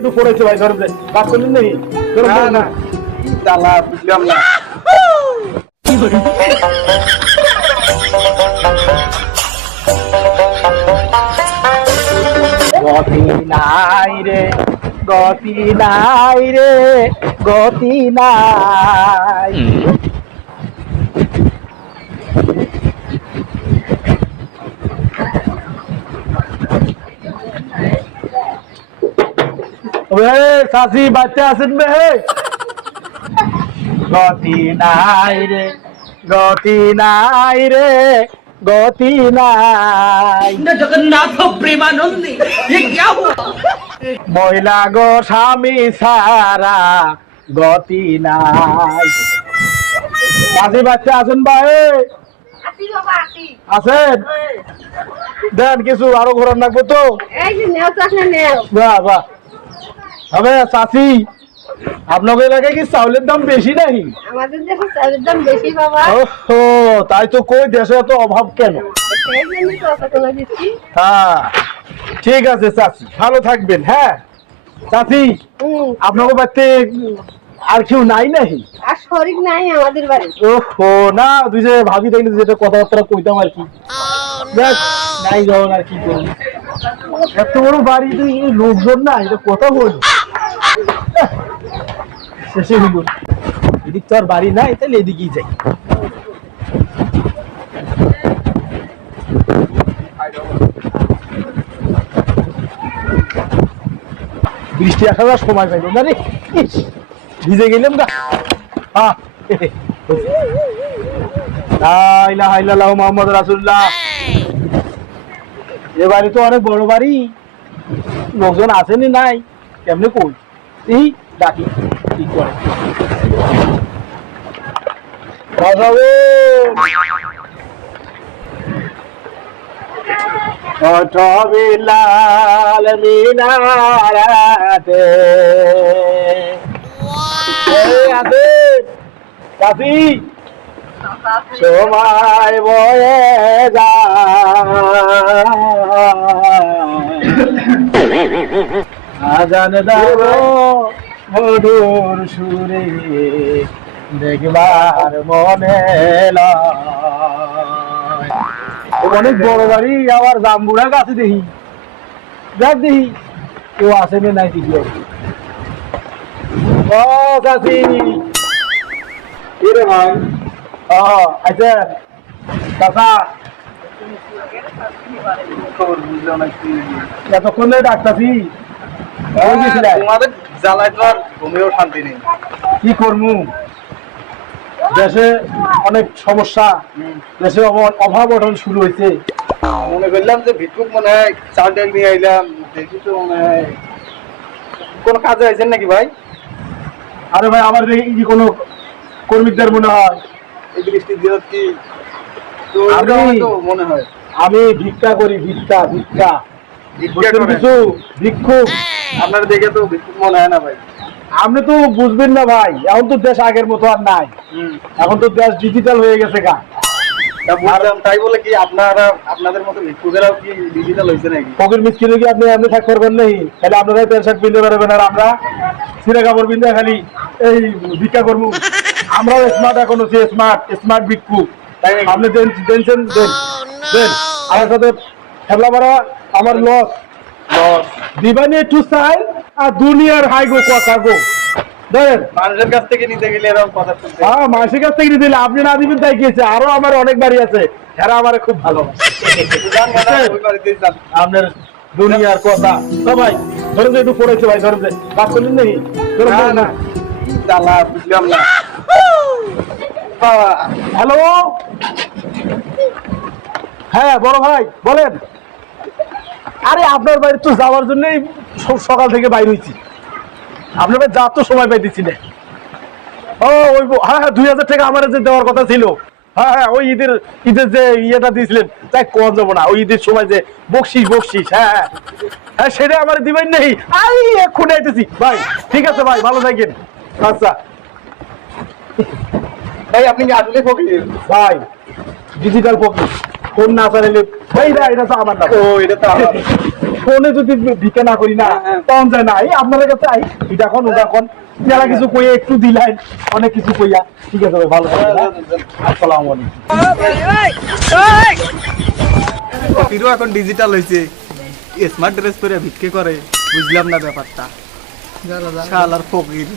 একটু পড়েছে ভাই ধরেন বাদ করলেন নাকি না না চালা বুঝলাম না গতি নাই রে গতি নাই রে গতি নাই চাষি বাচ্চা আছেন বে গতি নাই রে গতি নাই রে গতি নাই जगन्नाथ प्रेमानंदी ये क्या हुआ মহিলা গো স্বামী সারা গতি নাই চাষি বাচ্চা আছেন ভাই আছেন দেন কিছু আরো ঘোরান রাখবো তো বাহ বাহ হবে চাষি আপনাদের এলাকায় কি চাউলের দাম বেশি নাকি আমাদের দেশে চালের দাম বেশি বাবা। ওহো তাই তো কই দেশে এত অভাব কেন? সেই জন্যই তো অত করে দিচ্ছি। হ্যাঁ ঠিক আছে চাচি ভালো থাকবেন। হ্যাঁ চাচি আপনাদের বাড়িতে আর কেউ নাই নাকি? আর শরীর নাই আমাদের বাড়ি। ওহো না তুই যে ভাবি দেখলি যেটা কথাবার্তা কইতাম আর কি দেখ নাই যখন আর কি করবি এত বড় বাড়ি তুই লোকজন না এটা কথা বল শেষে হইল এদিক তো আর বাড়ি নাই তাহলে এদিকেই যাই। বৃষ্টি আসার সময় পাইল না রে ভিজে গেলাম গা। মোহাম্মদ রাসূলুল্লাহ এ বাড়ি তো অনেক বড় বাড়ি লোকজন আসেনি নাই কেমনে কই এই ডাকি কি করে বিলাল মিনারাতে আছে কাফি সময় বয়ে আজান দাও মধুর সুরে দেখবার মনে অনেক বড় বাড়ি আবার জাম্বুরা গাছে দেখি দেখ দেখি কেউ আসেনি নাই কি ও চাচি রে ভাই আচ্ছা চাচা এতক্ষণ ডাক্তারছি তোমাদের জ্বালায় তো আর ঘুমেও শান্তি নেই। কি করবো দেশে অনেক সমস্যা দেশে অভাব অনটন শুরু হয়েছে মনে করলাম যে ভিক্ষুক মনে হয় চাল ডাল নিয়ে আইলাম দেখি তো মনে হয় কোনো কাজে আইছেন নাকি ভাই? আরে ভাই আমার দেখি কি কোনো কর্মীদের মনে হয় এই বৃষ্টির দিনত কি তো মনে হয় আমি ভিক্ষা করি ভিক্ষা ভিক্ষা ভিক্ষা করেন? কিছু ভিক্ষুক আপনার দেখে তো ভিক্ষুক মনে হয় না ভাই। আপনি তো বুঝবেন না ভাই এখন তো দেশ আগের মতো আর নাই এখন তো দেশ ডিজিটাল হয়ে গেছে গা তা বুঝলাম তাই বলে কি আপনাদের মতো ভিক্ষুকেরাও কি ডিজিটাল হয়েছে নাকি? ফকির মিসকিনে কি আপনি আপনি থাকতে পারবেন নাকি তাহলে আপনারাই প্যান্ট শার্ট পিনতে পারবেন আর আমরা সিরা কাপড় পিনতে খালি এই ভিক্ষা করবো আমরাও স্মার্ট এখন হচ্ছে স্মার্ট স্মার্ট ভিক্ষুক তাই নাকি? আপনি টেনশন দেন দেন আমার সাথে খেলা মারা আমার লস দিবানি একটু চাই আর দুনিয়ার হাই গো কথা গো দেন মানুষের কাছ থেকে নিতে গেলে এরকম কথা শুনতে হ্যাঁ মাসির কাছ থেকে দিলে আপনি না দিবেন তাই গিয়েছে আরো আমার অনেক বাড়ি আছে এরা আমার খুব ভালো আপনার দুনিয়ার কথা সবাই ধরেন একটু পড়েছে ভাই ধরেন বাদ করলেন নাকি না না চালা বুঝলাম না। হ্যালো হ্যাঁ বড় ভাই বলেন আরে আপনার বাড়ি তো যাওয়ার জন্যই সকাল থেকে বাইর হয়েছি আপনার বাড়ি যাওয়ার তো সময় পাইতেছি না ও ওই হ্যাঁ 2000 টাকা আমার যে দেওয়ার কথা ছিল হ্যাঁ হ্যাঁ ওই ঈদের যে ইয়েটা দিয়েছিলেন তাই কম যাবো না ওই ঈদের সময় যে বকশিস হ্যাঁ হ্যাঁ হ্যাঁ সেটা আমার দিবেন নেই আই এক্ষুনি আইতেছি ভাই ঠিক আছে ভাই ভালো থাকেন আচ্ছা ভাই আপনি কি আসলে ফকির? ভাই ডিজিটাল ফকির ফোন না চালাইলে ভাই না এটা তো আমার না ও এটা তো আমার ফোনে যদি ভিক্ষা না করি না পাওয়া যায় না, এই আপনার কাছে আই এটা এখন ওটা এখন যারা কিছু কইয়া একটু দিলেন, অনেক কিছু কইয়া। ঠিক আছে ভাই, ভালো থাকবেন, হ্যাঁ? আসসালামু আলাইকুম। ফিরো এখন ডিজিটাল হয়েছে, স্মার্ট ড্রেস পরে ভিক্ষে করে, বুঝলাম না ব্যাপারটা। শালার ফকির।